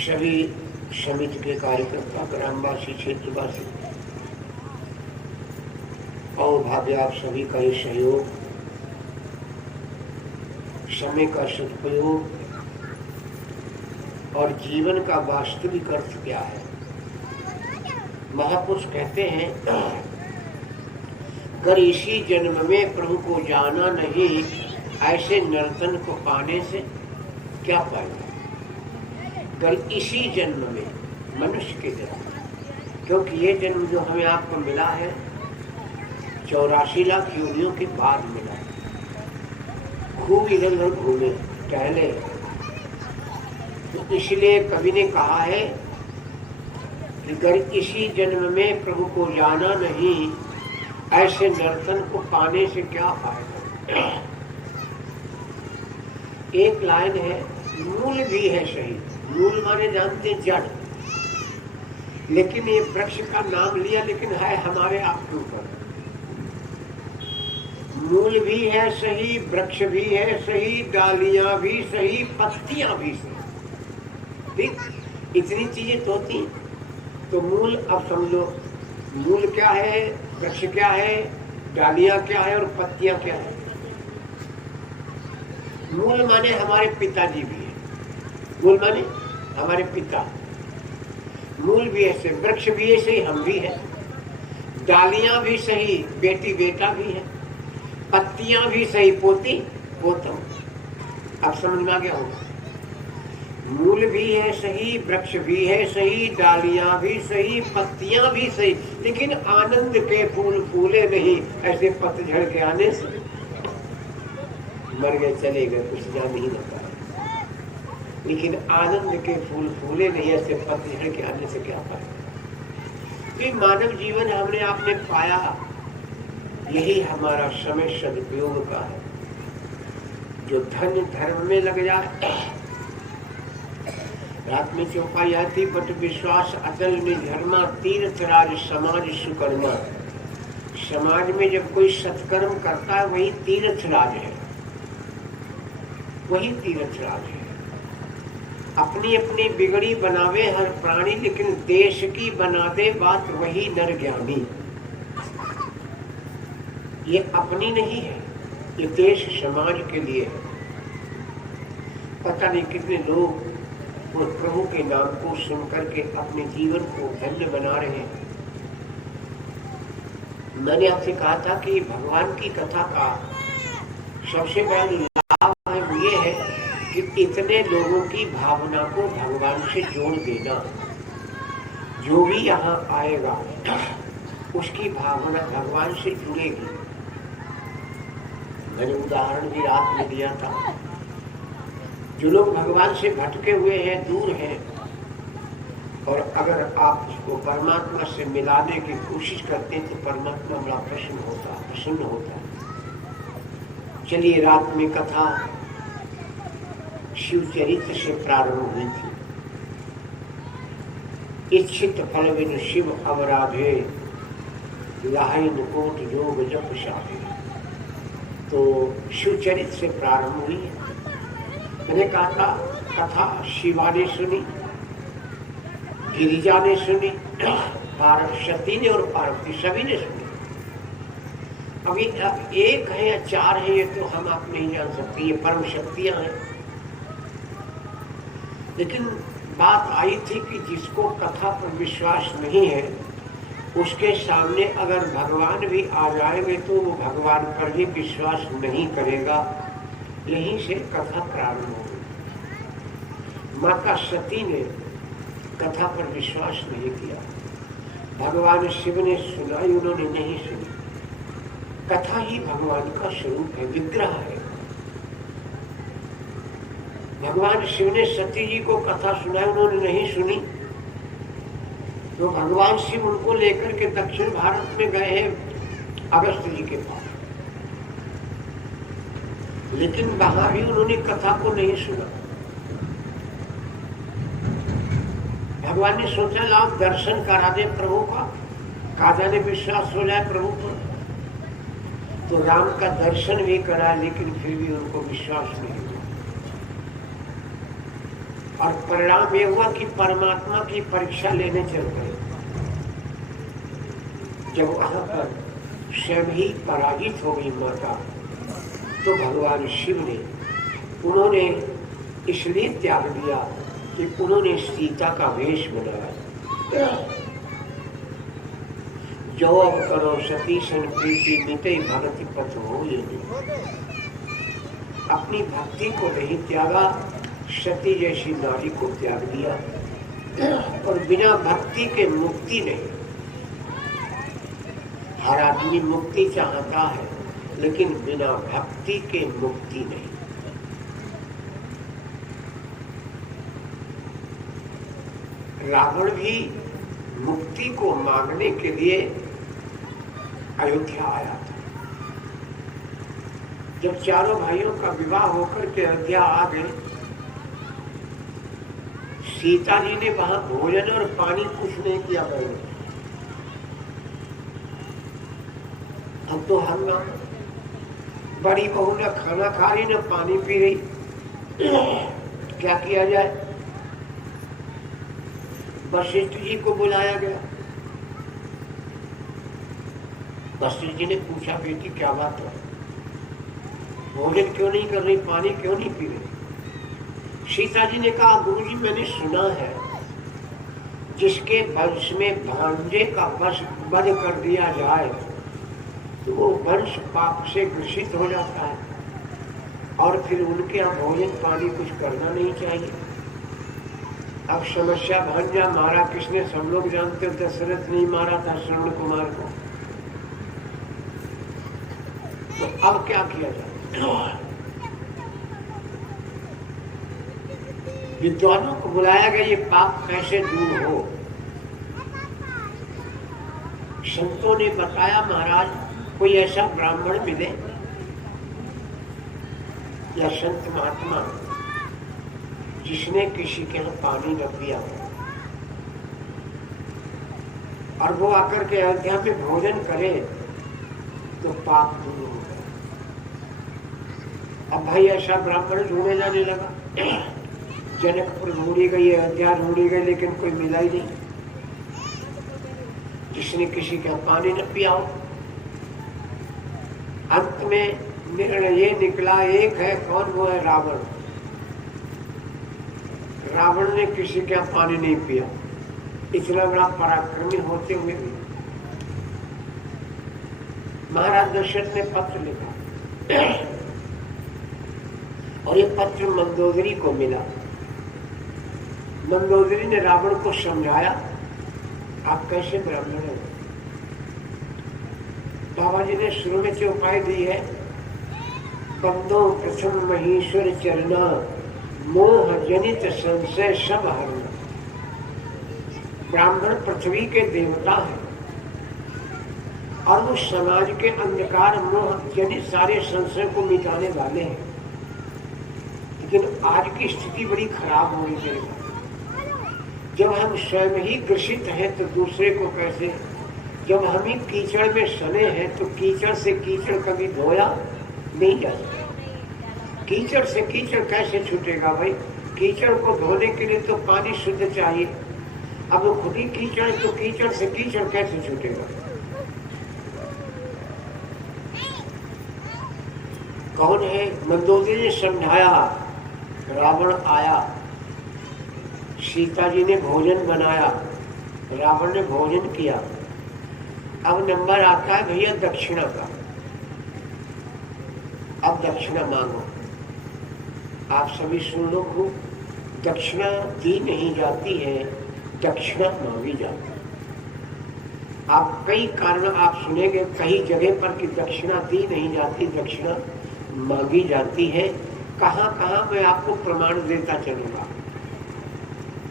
सभी समिति के कार्यकर्ता, ग्रामवासी, क्षेत्रवासी और भाग्य आप सभी का ये सहयोग, समय का सदुपयोग और जीवन का वास्तविक अर्थ क्या है। महापुरुष कहते हैं, अगर इसी जन्म में प्रभु को जाना नहीं, ऐसे नर्तन को पाने से क्या पाएगा। अगर इसी जन्म में, मनुष्य के जन्म, क्योंकि ये जन्म जो हमें आपको मिला है 84 लाख योनियों के बाद मिला है। खूब इधर उधर घूमे टहले, तो इसलिए कवि ने कहा है कि अगर इसी जन्म में प्रभु को जाना नहीं, ऐसे नर्तन को पाने से क्या फायदा। एक लाइन है, मूल भी है सही, मूल माने जानते जड़, लेकिन ये वृक्ष का नाम लिया, लेकिन है हमारे आप के ऊपर। मूल भी है सही, वृक्ष भी है सही, डालियां भी सही, पत्तियां भी सही। ठीक, इतनी चीजें तो होती हैं। तो मूल, अब समझो मूल क्या है, वृक्ष क्या है, डालियां क्या है और पत्तियां क्या है। मूल माने हमारे पिताजी भी है, मूल माने हमारे पिता, मूल भी ऐसे, वृक्ष भी ऐसे, हम भी है, डालियां भी सही, बेटी बेटा भी है, पत्तियां भी सही, पोती पोता। अब समझ में आ गया होगा। मूल भी है सही, वृक्ष भी है सही, डालियां भी सही, पत्तियां भी सही, लेकिन आनंद के फूल फूले नहीं ऐसे पतझड़ के आने से। मर गए चले गए, कुछ जान नहीं लगा, लेकिन आनंद के फूल फूले नहीं ऐसे पतझड़ के आने से क्या पाएगा। तो मानव जीवन हमने आपने पाया, यही हमारा समय सदुपयोग का है। जो धन धर्म में लग जाए, रात में चौपाई आती, बट विश्वास अचल में धर्मा, तीर्थ राज समाज सुकर्मा। समाज में जब कोई सत्कर्म करता है वही तीर्थ राज है, वही तीर्थ राज है। अपनी अपनी बिगड़ी बनावे हर प्राणी, लेकिन देश की बना दे बात वही नर ज्ञानी। ये अपनी नहीं है, ये देश समाज के लिए है। पता नहीं कितने लोग वो प्रभु के नाम को सुनकर के अपने जीवन को धन्य बना रहे हैं। मैंने आपसे कहा था कि भगवान की कथा का सबसे बड़ा लाभ है वो ये है कि इतने लोगों की भावना को भगवान से जोड़ देना। जो भी यहाँ आएगा उसकी भावना भगवान से जुड़ेगी। मैंने उदाहरण भी रात में दिया था, जो लोग भगवान से भटके हुए हैं, दूर हैं, और अगर आप उसको परमात्मा से मिलाने की कोशिश करते हैं तो परमात्मा बड़ा प्रसन्न होता है। चलिए, रात में कथा शिव चरित्र से प्रारंभ हुई थी। इच्छित फल बिन शिव अवराधे, लाहिन कोट योग जप साधे। तो शिव चरित्र से प्रारंभ हुई है। मैंने कहा था कथा शिवा ने सुनी, गिरिजा ने सुनी, पार्वती ने और पार्वती सभी ने सुनी। अभी एक है या चार है ये तो हम आप नहीं जान सकते, ये परम शक्तियां हैं। लेकिन बात आई थी कि जिसको कथा पर विश्वास नहीं है उसके सामने अगर भगवान भी आ जाएंगे तो वो भगवान पर भी विश्वास नहीं करेगा। यहीं से कथा प्रारंभ हो गई। माता सती ने कथा पर विश्वास नहीं किया, भगवान शिव ने सुनाई, उन्होंने नहीं सुनी। कथा ही भगवान का स्वरूप है, विग्रह है। भगवान शिव ने सती जी को कथा सुनाई, उन्होंने नहीं सुनी, तो भगवान शिव उनको लेकर के दक्षिण भारत में गए हैं अगस्त जी के पास, लेकिन वहां भी उन्होंने कथा को नहीं सुना। भगवान ने सोचा लाओ दर्शन करा दे प्रभु का, कहा जाने विश्वास हो जाए प्रभु पर। तो राम का दर्शन भी करा, लेकिन फिर भी उनको विश्वास नहीं हुआ। और परिणाम यह हुआ कि परमात्मा की परीक्षा लेने चल गए। जब वहां पर स्वयं ही पराजित हो गई माता, तो भगवान शिव ने उन्होंने इसलिए त्याग दिया कि उन्होंने सीता का वेश बनाया। जो अब करो सती सन प्रीति मिटे भगति पथ हो। अपनी भक्ति को नहीं त्यागा, सती जैसी नारी को त्याग दिया। और बिना भक्ति के मुक्ति नहीं। हर आदमी मुक्ति चाहता है, लेकिन बिना भक्ति के मुक्ति नहीं। रावण भी मुक्ति को मांगने के लिए अयोध्या आया था। जब चारों भाइयों का विवाह होकर के अयोध्या आ गए, सीता जी ने वहां भोजन और पानी कुछ नहीं किया। अब तो हंगामा, बड़ी बहू न खाना खा रही न पानी पी रही, क्या किया जाए? वशिष्ठ जी को बुलाया गया। वशिष्ठ जी ने पूछा, बेटी क्या बात है, भोजन क्यों नहीं कर रही, पानी क्यों नहीं पी रही? सीता जी ने कहा, गुरुजी मैंने सुना है जिसके वंश में भांजे का वध कर दिया जाए तो वो वंश पाप से ग्रसित हो जाता है और फिर उनके यहाँ भोजन पानी कुछ करना नहीं चाहिए। अब समस्या भांजा मारा किसने, सब लोग जानते हो, दशरथ नहीं मारा था श्रवण कुमार को। तो अब क्या किया जाए? विद्वानों को बुलाया गया, ये पाप कैसे दूर हो? संतों ने बताया, महाराज कोई ऐसा ब्राह्मण मिले या संत महात्मा जिसने किसी के यहाँ पानी न पिया हो और वो आकर के अयोध्या में भोजन करे तो पाप दूर हो गए। अब भाई ऐसा ब्राह्मण ढूंढे जाने लगा। जनकपुर ढूंढी गई, अयोध्या ढूंढी गई, लेकिन कोई मिला ही नहीं जिसने किसी का पानी न पिया हो। अंत में निर्णय ये निकला, एक है, कौन? वो है रावण। रावण ने किसी का पानी नहीं पिया, इतना बड़ा पराक्रमी होते हुए भी। महाराज दशरथ ने पत्र लिखा और ये पत्र मंदोदरी को मिला। मंदोदरी ने रावण को समझाया, आप कैसे ब्राह्मण हैं? बाबा जी ने शुरू में जो उपाय दी है, बंदो प्रथम महेश्वर चरना मोह जनित संशय सब हरना। ब्राह्मण पृथ्वी के देवता है और वो समाज के अंधकार मोह जनित सारे संशय को मिटाने वाले हैं। लेकिन आज की स्थिति बड़ी खराब हो रही है। जब हम स्वयं ही ग्रसित हैं तो दूसरे को कैसे? जब हम ही कीचड़ में सने हैं तो कीचड़ से कीचड़ कभी धोया नहीं जा सकता। कीचड़ से कीचड़ कैसे छूटेगा भाई? कीचड़ को धोने के लिए तो पानी शुद्ध चाहिए। अब वो खुद ही कीचड़, तो कीचड़ से कीचड़ कैसे छूटेगा? कौन है? मंदोदरी ने समझाया। रावण आया, सीता जी ने भोजन बनाया, रावण ने भोजन किया। अब नंबर आता है भैया दक्षिणा का। अब दक्षिणा मांगो। आप सभी सुन लो खूब, दक्षिणा दी नहीं जाती है, दक्षिणा मांगी जाती है। आप कई कारण आप सुनेंगे कई जगह पर कि दक्षिणा दी नहीं जाती, दक्षिणा मांगी जाती है। कहाँ कहाँ मैं आपको प्रमाण देता चलूंगा।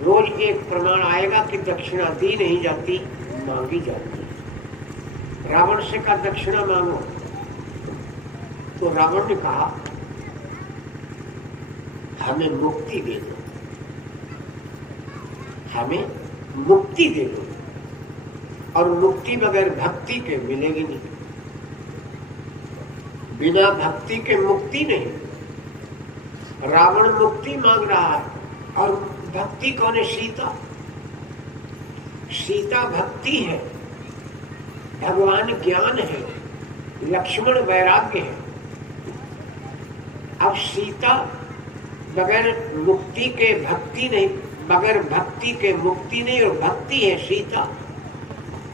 रोज एक प्रमाण आएगा कि दक्षिणा दी नहीं जाती, मांगी जाती है। रावण से कहा दक्षिणा मांगो, तो रावण ने कहा हमें मुक्ति दे दो, हमें मुक्ति दे दो। और मुक्ति बगैर भक्ति के मिलेगी नहीं, बिना भक्ति के मुक्ति नहीं। रावण मुक्ति मांग रहा है और भक्ति कौन है? सीता। सीता भक्ति है, भगवान ज्ञान है, लक्ष्मण वैराग्य है। अब सीता बगैर मुक्ति के भक्ति नहीं, बगैर भक्ति के मुक्ति नहीं, और भक्ति है सीता।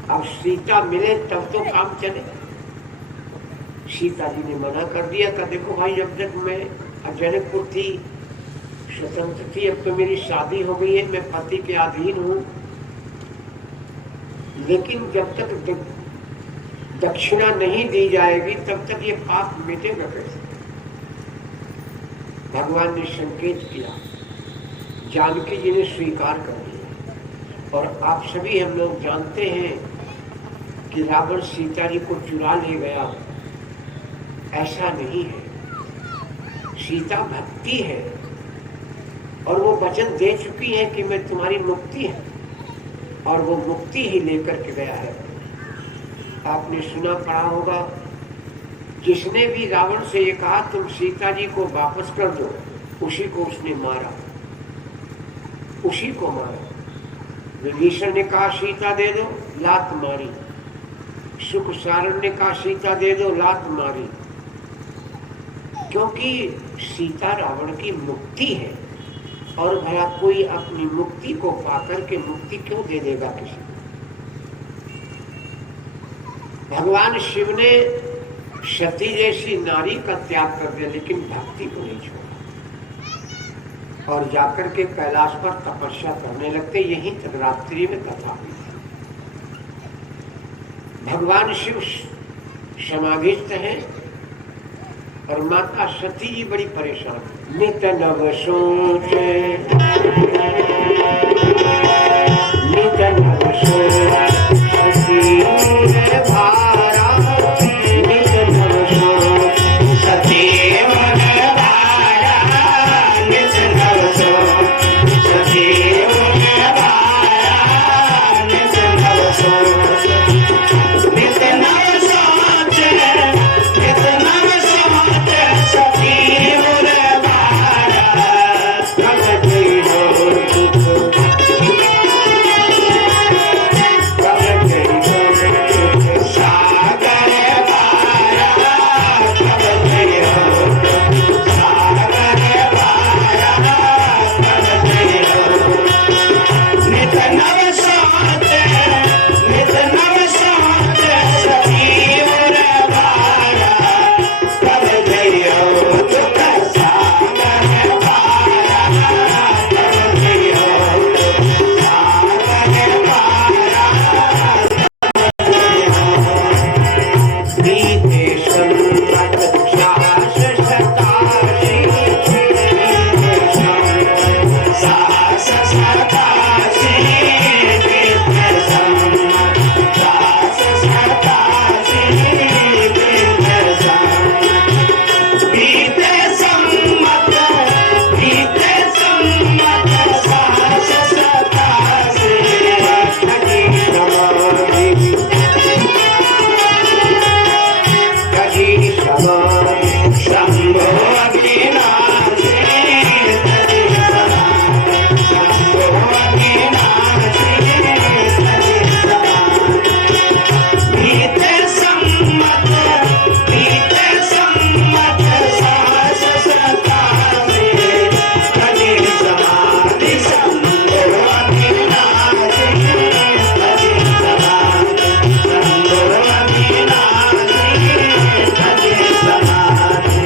अब सीता मिले तब तो काम चले। सीता जी ने मना कर दिया था, देखो भाई जब तक मैं जनकपुर थी, स्वतंत्र थी, अब तो मेरी शादी हो गई है, मैं पति के अधीन हूं, लेकिन जब तक दक्षिणा नहीं दी जाएगी तब तक ये पाप मिटेगा कैसे? भगवान ने संकेत किया, जानकी जी ने स्वीकार कर लिया। और आप सभी हम लोग जानते हैं कि रावण सीता जी को चुरा ले गया, ऐसा नहीं है। सीता भक्ति है और वो वचन दे चुकी है कि मैं तुम्हारी मुक्ति है, और वो मुक्ति ही लेकर के गया है। आपने सुना पढ़ा होगा, जिसने भी रावण से ये कहा तुम सीता जी को वापस कर दो, उसी को उसने मारा, उसी को मारा। विभीषण ने कहा सीता दे दो, लात मारी। सुख सारण ने कहा सीता दे दो, लात मारी। क्योंकि सीता रावण की मुक्ति है, और भला कोई अपनी मुक्ति को पाकर के मुक्ति क्यों दे देगा किसी को। भगवान शिव ने सती जैसी नारी का त्याग कर दिया, लेकिन भक्ति को नहीं छोड़ा, और जाकर के कैलाश पर तपस्या करने लगते। यहीं तक रात्रि में कथा हुई थी। भगवान शिव समाधिस्थ हैं और माता सती जी बड़ी परेशान। नित नव सोचे, नित नव सोचे सती मन भारा, नित नव सोचे सती मन भारा, नित नव सोचे सती मन भारा, नित नव सोचे, नित नव सोचे, नित नव सोचे सती मन भारा, कब गई हो दुख, कब गई हो दुख सागर पारा, कब गई हो दुख सागर पारा, कब गई हो। नित नव सोचे, नित नव सोचे सती मन भारा, कब गई हो दुख सागर पारा, कब गई हो दुख सागर पारा, बीते संवत सास सतासी, बीते संवत सास सतासी, बीते संवत सास सतासी, बीते संवत, बीते संवत, बीते संवत सास सतासी, कजी समाधि, कजी समाधि शंभो अविनाशी, कजी समाधि शंभो अविनाशी, कजी समाधि, बीते संवत, बीते संवत सास सतासी, कजी समाधि शंभो अविनाशी, कजी समाधि शंभो अविनाशी, कजी समाधि।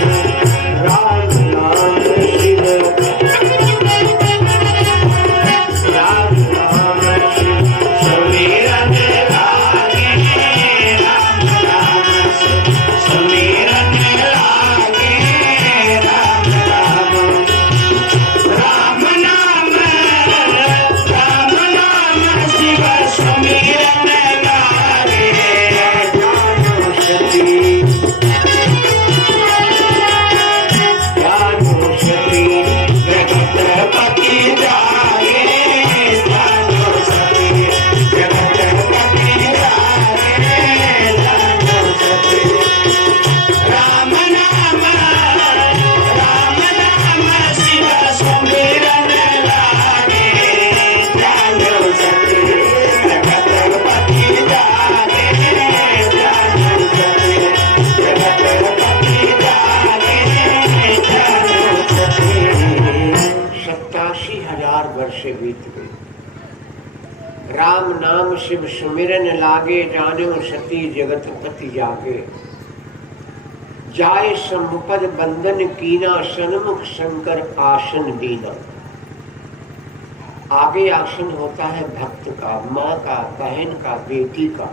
राम नाम शिव, राम नाम शिव सुमिरन लागे, राम नाम शिव सुमिरन लागे, राम नाम, राम नाम, राम नाम शिव सुमिरन लागे, जानो सती, जानो सती जगतपति जागे, जानो सती जगतपति जागे, जानो सती। राम नाम, राम नाम शिव सुमिरन लागे, जानो सती जगतपति जागे, जानो सती जगतपति जागे, जानो सती। 87,000 वर्ष बीत गए। राम नाम शिव सुमिरन लागे, जानो सती जगतपति जागे। जाय समुपद बंदन कीना, सन्मुख शंकर आसन दीना। आगे आसन होता है भक्त का, माँ का, बहन का, बेटी का।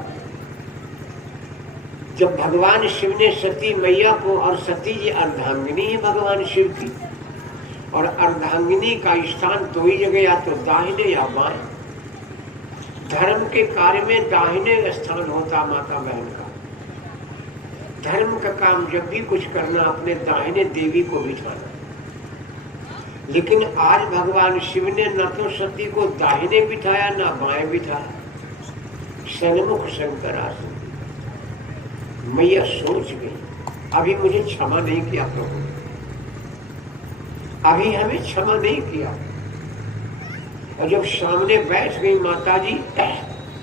जब भगवान शिव ने सती मैया को, और सती जी अर्धांगिनी है भगवान शिव की, और अर्धांगिनी का स्थान दो ही जगह, या तो दाहिने या बाएं। धर्म के कार्य में दाहिने स्थान होता माता बहन का। धर्म का काम जब भी कुछ करना, अपने दाहिने देवी को बिठाना। लेकिन आज भगवान शिव ने न तो सती को दाहिने बिठाया, न बाएं बिठाया, सन्मुख शंकर आसन। मैया सोच गई अभी मुझे क्षमा नहीं किया प्रभु, अभी हमें क्षमा नहीं किया। और जब सामने बैठ गई माता जी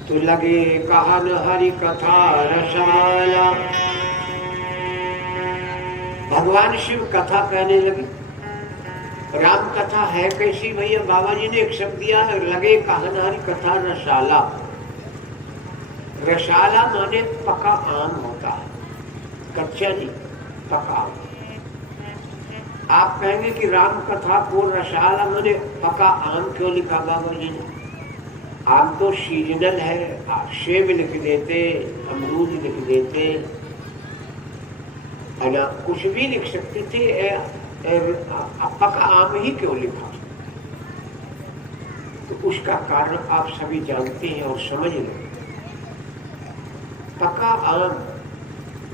तो लगे कहन हरि कथा रसाला। भगवान शिव कथा कहने लगे। राम कथा है कैसी भैया? बाबा जी ने एक शब्द दिया है, लगे कहन हरि कथा रसाला। रसाला माने पका आम होता है, कच्चा नहीं, पका आम। आप कहेंगे कि राम कथा को रसाला माने पका आम क्यों लिखा बाबा जी ने? आम तो सीजनल है, आप सेब लिख देते, अमरूद लिख देते, ना कुछ भी लिख सकते थे, पका आम ही क्यों लिखा? तो उसका कारण आप सभी जानते हैं और समझ लें। पका आम,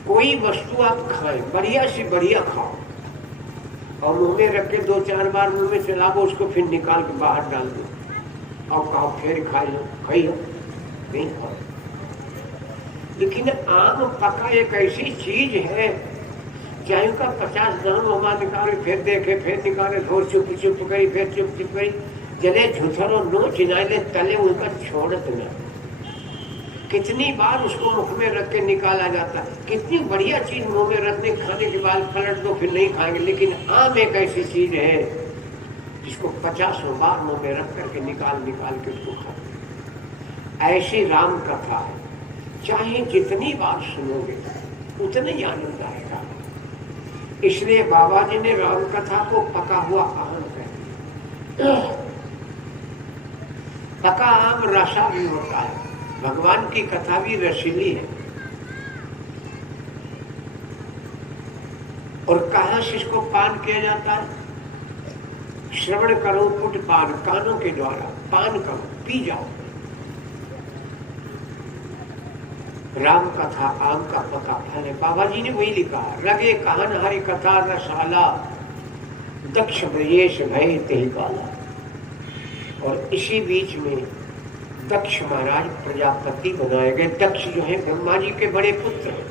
कोई वस्तु आप खाएं, बढ़िया से बढ़िया खाओ और मुंह में रख के 2-4 बार मुंह में चलाओ, उसको फिर निकाल के बाहर डाल दो और कहो फिर खा लो, खाई लो, नहीं खाओ। लेकिन आम पका एक ऐसी चीज है, चाहे का 50 दाम हवा निकाले, फिर देखे, फिर निकाले, थोड़ी चुप चुप करी, फिर चुप चुप करी, जले झुथरो नो चिनाइले तले उनका छोड़त न। कितनी बार उसको मुख में रख के निकाला जाता, कितनी बढ़िया चीज मुंह में रखने खाने के बाद पलट दो, फिर नहीं खाएंगे। लेकिन आम एक ऐसी चीज है जिसको 50 बार मुंह में रख करके निकाल के उसको खाते। ऐसी राम कथा है, चाहे जितनी बार सुनोगे उतने ही आनंद आएगा। इसलिए बाबा जी ने राम कथा को पका हुआ आम कह दिया। पका आम रसा भी होता है, भगवान की कथा भी रसीली है। और कहां से इसको पान किया जाता है? श्रवण करो पुट पान, कानों के द्वारा पान करो, पी जाओ। राम कथा आम का पका फल है। बाबा जी ने वही लिखा, लगे कहन हरि कथा रसाला, दक्ष ब्रजेश भय तेहि काला। और इसी बीच में दक्ष महाराज प्रजापति बनाए गए। दक्ष जो है ब्रह्मा जी के बड़े पुत्र हैं।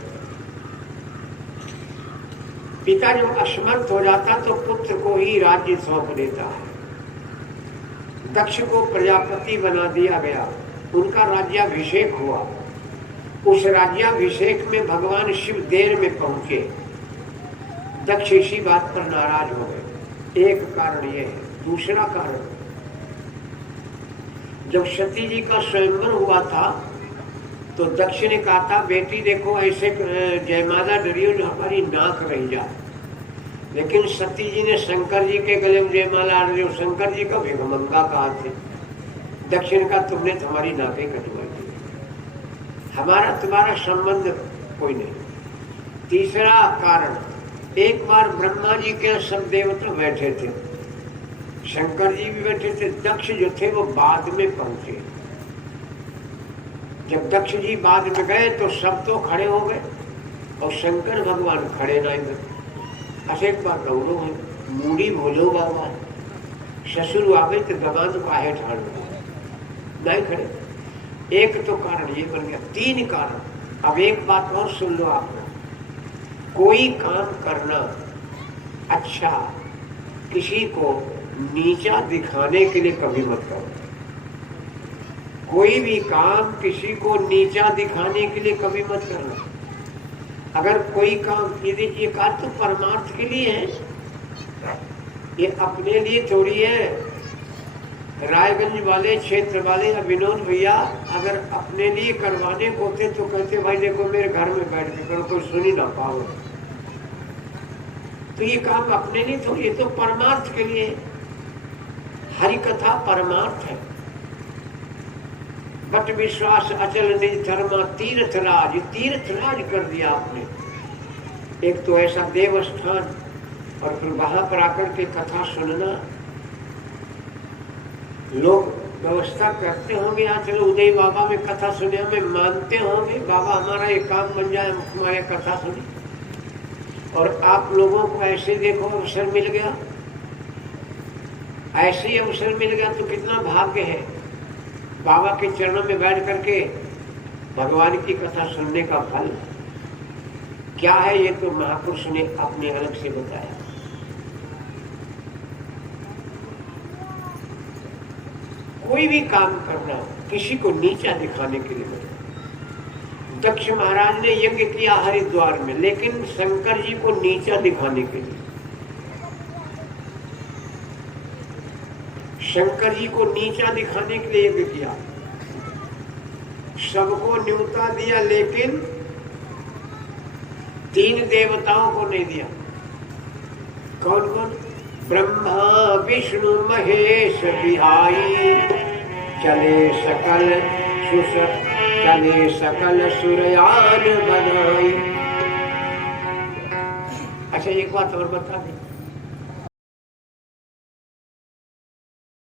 पिता जब असमर्थ हो जाता तो पुत्र को ही राज्य सौंप देता है। दक्ष को प्रजापति बना दिया गया, उनका राज्याभिषेक हुआ। उस राज्याभिषेक में भगवान शिव देर में पहुंचे। दक्ष इसी बात पर नाराज हो गए। एक कारण यह है। दूसरा कारण, जब सती जी का स्वयंवर हुआ था तो दक्ष ने कहा था, बेटी देखो ऐसे जयमाला डरियो जो हमारी नाक रह जाए। लेकिन सती जी ने शंकर जी के गले में जयमाला डरियो, शंकर जी का भिखमंगा कहा थे। दक्ष ने कहा, तुमने तुम्हारी नाकें कटवा दी, हमारा तुम्हारा संबंध कोई नहीं। तीसरा कारण, एक बार ब्रह्मा जी के सब देवता बैठे थे, शंकर जी भी बैठे थे। दक्ष जो थे वो बाद में पहुंचे। जब दक्ष जी बाद में गए तो सब तो खड़े हो गए और शंकर भगवान खड़े नहीं गए। असेक बार कौड़ो है, मूड़ी भोलो बाबा, ससुर आवे तो दबान काहे ठाड़ नहीं खड़े। एक तो कारण ये बन गया। 3 कारण। अब एक बात और सुन लो आप, कोई काम करना अच्छा किसी को नीचा दिखाने के लिए कभी मत करो। कोई भी काम किसी को नीचा दिखाने के लिए कभी मत करना। अगर कोई काम, ये काम तो परमार्थ के लिए है, ये अपने लिए थोड़ी है। रायगंज वाले क्षेत्र वाले या विनोद भैया अगर अपने लिए करवाने को थे तो कहते, भाई देखो मेरे घर में बैठ के करो, कोई सुनी ना पाओ। तो ये काम अपने लिए थोड़ी, ये तो परमार्थ के लिए। हरि कथा परमार्थ है। बट विश्वास अचल निज धर्मा तीर्थराज, तीर्थराज कर दिया आपने। एक तो ऐसा देवस्थान और फिर वहां पर आकर के कथा सुनना। लोग व्यवस्था करते होंगे, यहाँ चलो उदय बाबा में कथा सुने, हमें मानते होंगे बाबा हमारा ये काम बन जाए, हमारे कथा सुनी। और आप लोगों को ऐसे देखो अवसर मिल गया, ऐसे ही अवसर मिल गया तो कितना भाग्य है। बाबा के चरणों में बैठ करके भगवान की कथा सुनने का फल। क्या है ये तो महापुरुष ने अपने अलग से बताया। कोई भी काम करना किसी को नीचा दिखाने के लिए नहीं। दक्ष महाराज ने यज्ञ किया हरिद्वार में, लेकिन शंकर जी को नीचा दिखाने के लिए। शंकर जी को नीचा दिखाने के लिए यज्ञ किया, सबको न्योता दिया, लेकिन 3 देवताओं को नहीं दिया। कौन कौन? ब्रह्मा विष्णु महेश बिहाई, चले सकल सुरयान बनाई। अच्छा एक बात और बता दें,